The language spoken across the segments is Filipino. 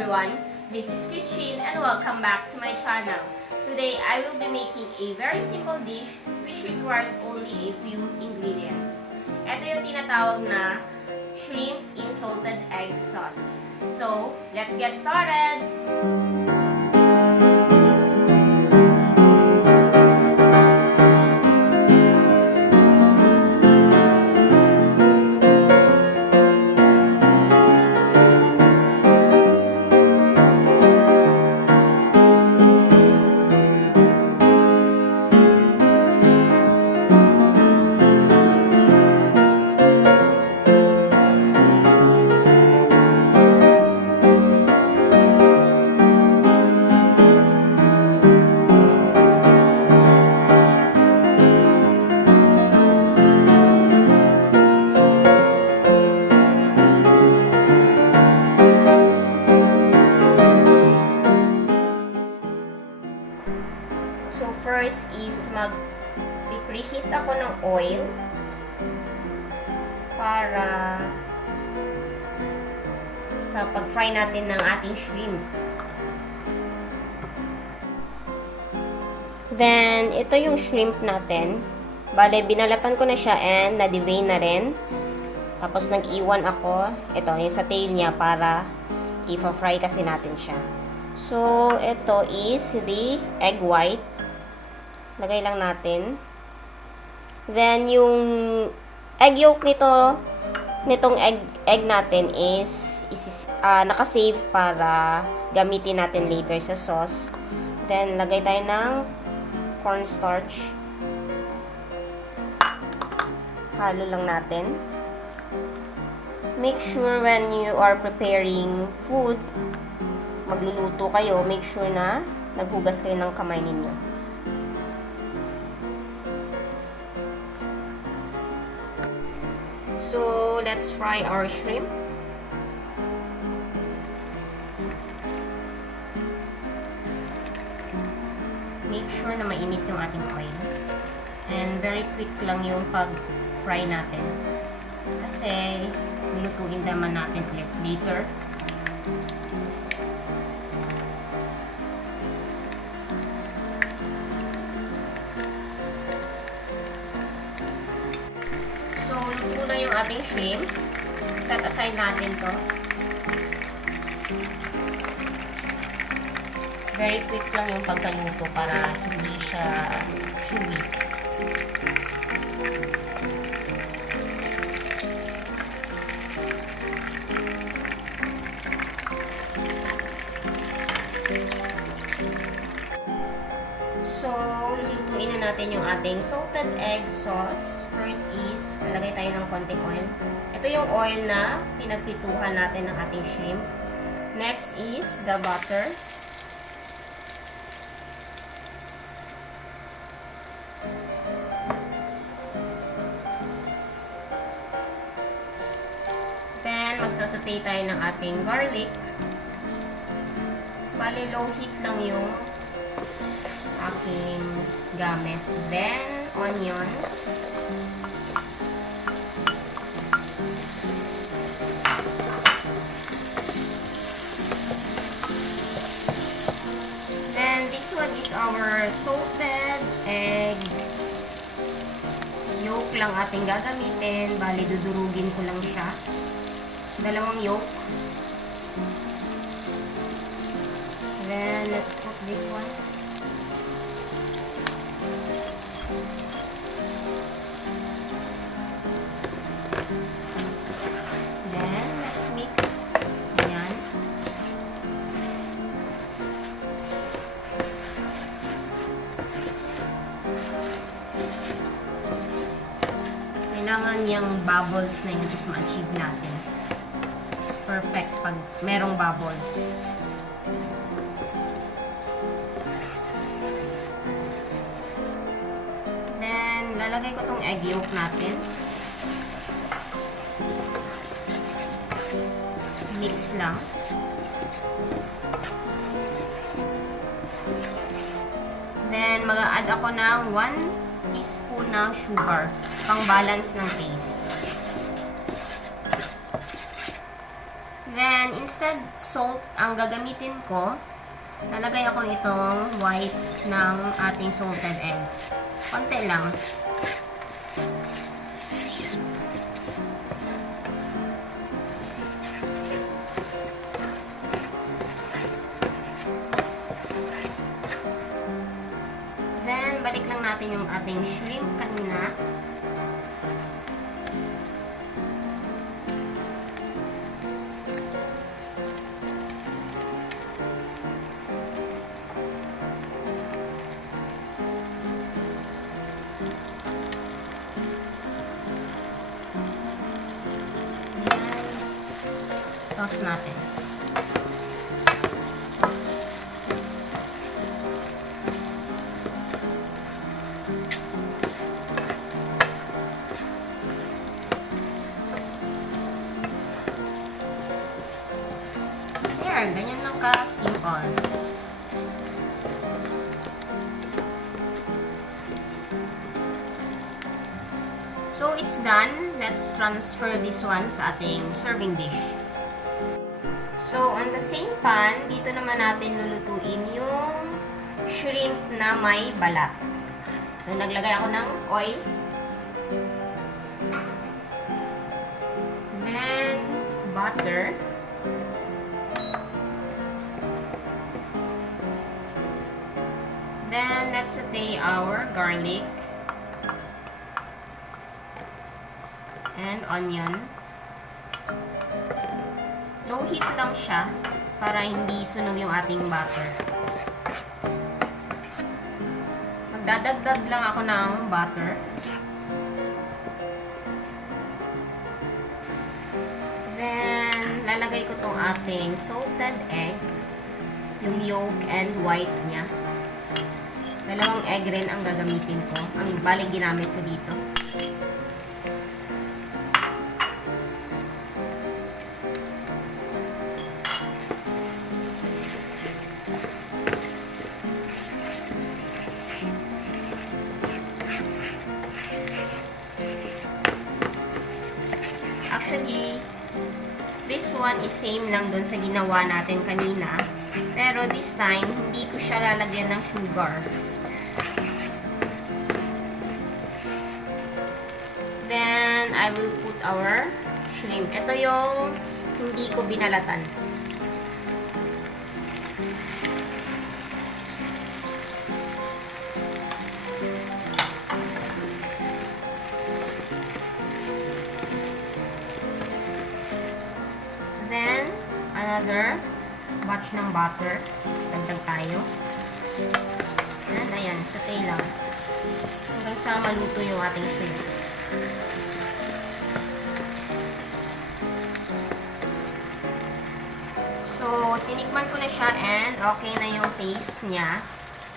everyone, this is Christine and welcome back to my channel. Today I will be making a very simple dish which requires only a few ingredients. Ito yung tinatawag na shrimp in salted egg sauce. So, let's get started! So, first is mag-preheat ako ng oil para sa pag-fry natin ng ating shrimp. Then, ito yung shrimp natin. Bale, binalatan ko na siya and na-devein na rin. Tapos, nag-iwan ako. Ito, yung sa tail niya para i-fry kasi natin siya. So, ito is the egg white. Lagay lang natin. Then, yung egg yolk nitong egg natin is nakasave para gamitin natin later sa sauce. Then, lagay tayo ng cornstarch. Halo lang natin. Make sure when you are preparing food, magluluto kayo, make sure na naghugas kayo ng kamay ninyo. So, let's fry our shrimp. Make sure na mainit yung ating oil. And very quick lang yung pag-fry natin. Kasi, lutuin naman natin later. So, luto na yung ating shrimp. Set aside natin to. Very quick lang yung pagkaluto para hindi siya chewy. So, lulutuin na natin yung ating salted egg sauce. First is, lalagay tayo ng konting oil. Ito yung oil na pinagpituhan natin ng ating shrimp. Next is the butter. Then, magsasaute tayo ng ating garlic. Bali, low heat lang yung aking gamit. Then, onions. Then, this one is our salted egg. Yolk lang ating gagamitin. Bali, dudurugin ko lang siya. Dalawang yolk. Then, let's put this one. Then, let's mix. Ayan. Kailangan yung bubbles na yun is ma-achieve natin. Perfect pag merong bubbles. Then, lalagay ko tong egg yolk natin. Mix lang. Then, mag-a-add ako ng 1 teaspoon ng sugar. Pang balance ng taste. Then, instead salt ang gagamitin ko, nalagay ako itong white ng ating salted egg. Konti lang. Then, balik lang natin yung ating shrimp kanina. Toss natin. There, ganyan lang ka-simple. So, it's done. Let's transfer this one sa ating serving dish. So, on the same pan, dito naman natin lulutuin yung shrimp na may balat. So, naglagay ako ng oil. Then, butter. Then, let's saute our garlic and onion. Low heat lang siya para hindi sunog yung ating butter. Magdadagdag lang ako ng butter. Then, lalagay ko tong ating salted egg, yung yolk and white niya. Dalawang egg rin ang gagamitin ko. Ang balik ginamit ko dito. Actually, this one is same lang dun sa ginawa natin kanina. Pero this time, hindi ko siya lalagyan ng sugar. Then, I will put our shrimp. Ito yung hindi ko binalatan. Then, another batch ng butter. Dagdag tayo. And, ayan, saute lang. Hanggang sa maluto yung ating shrimp. So, tinikman ko na siya and okay na yung taste niya.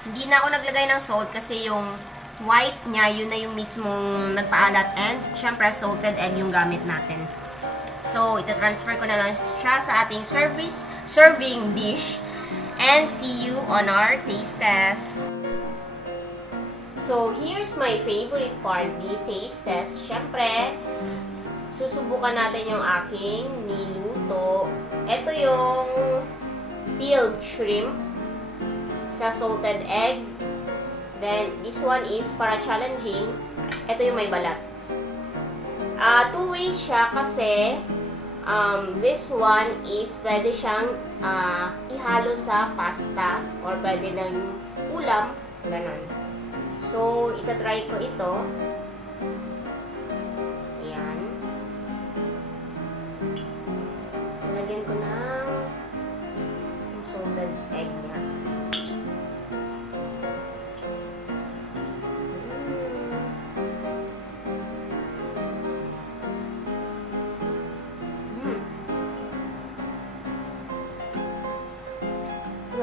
Hindi na ako naglagay ng salt kasi yung white niya, yun na yung mismong nagpaalat and syempre salted egg yung gamit natin. So, ito-transfer ko na lang siya sa ating serving dish. And see you on our taste test. So, here's my favorite part, the taste test. Siyempre, susubukan natin yung aking niluto. Ito yung peeled shrimp sa salted egg. Then, this one is para challenging. Ito yung may balat. Two ways siya kasi this one is pwede siyang ihalo sa pasta or pwede ng ulam, ganun. So, itatry ko ito. Ayan. Lalagyan ko ng salted egg niya.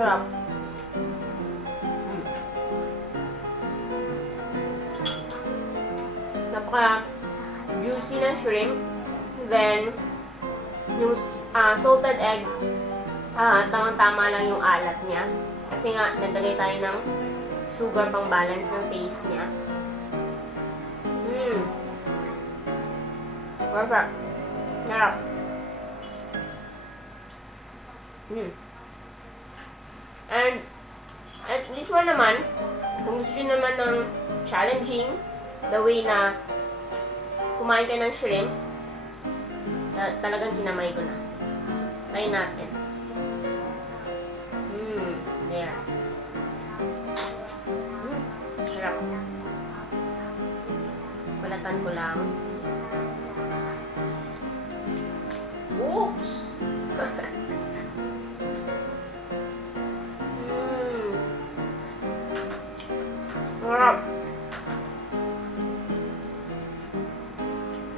Sarap. Napaka juicy ng shrimp. Then, yung salted egg, tamang-tama lang yung alat niya. Kasi nga, nagdagay tayo ng sugar pang balance ng taste niya. Perfect. Sarap. Mm. And this one naman, kung gusto nyo naman ng challenging, the way na kumain ka ng shrimp, talagang kinamay ko na. Try natin. There. Sarap. Balatan ko lang. Oops! Sarap.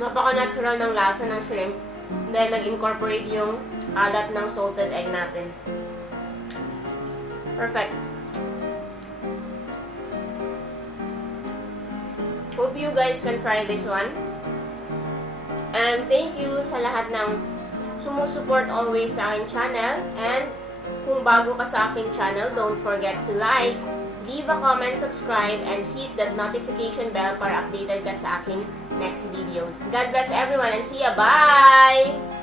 Napaka-natural ng lasa ng shrimp. Dahil nag-incorporate yung alat ng salted egg natin. Perfect. Hope you guys can try this one. And thank you sa lahat ng sumusuport always sa aking channel. And kung bago ka sa aking channel, don't forget to like, leave a comment, subscribe, and hit that notification bell para updated ka sa aking next videos. God bless everyone and see ya! Bye!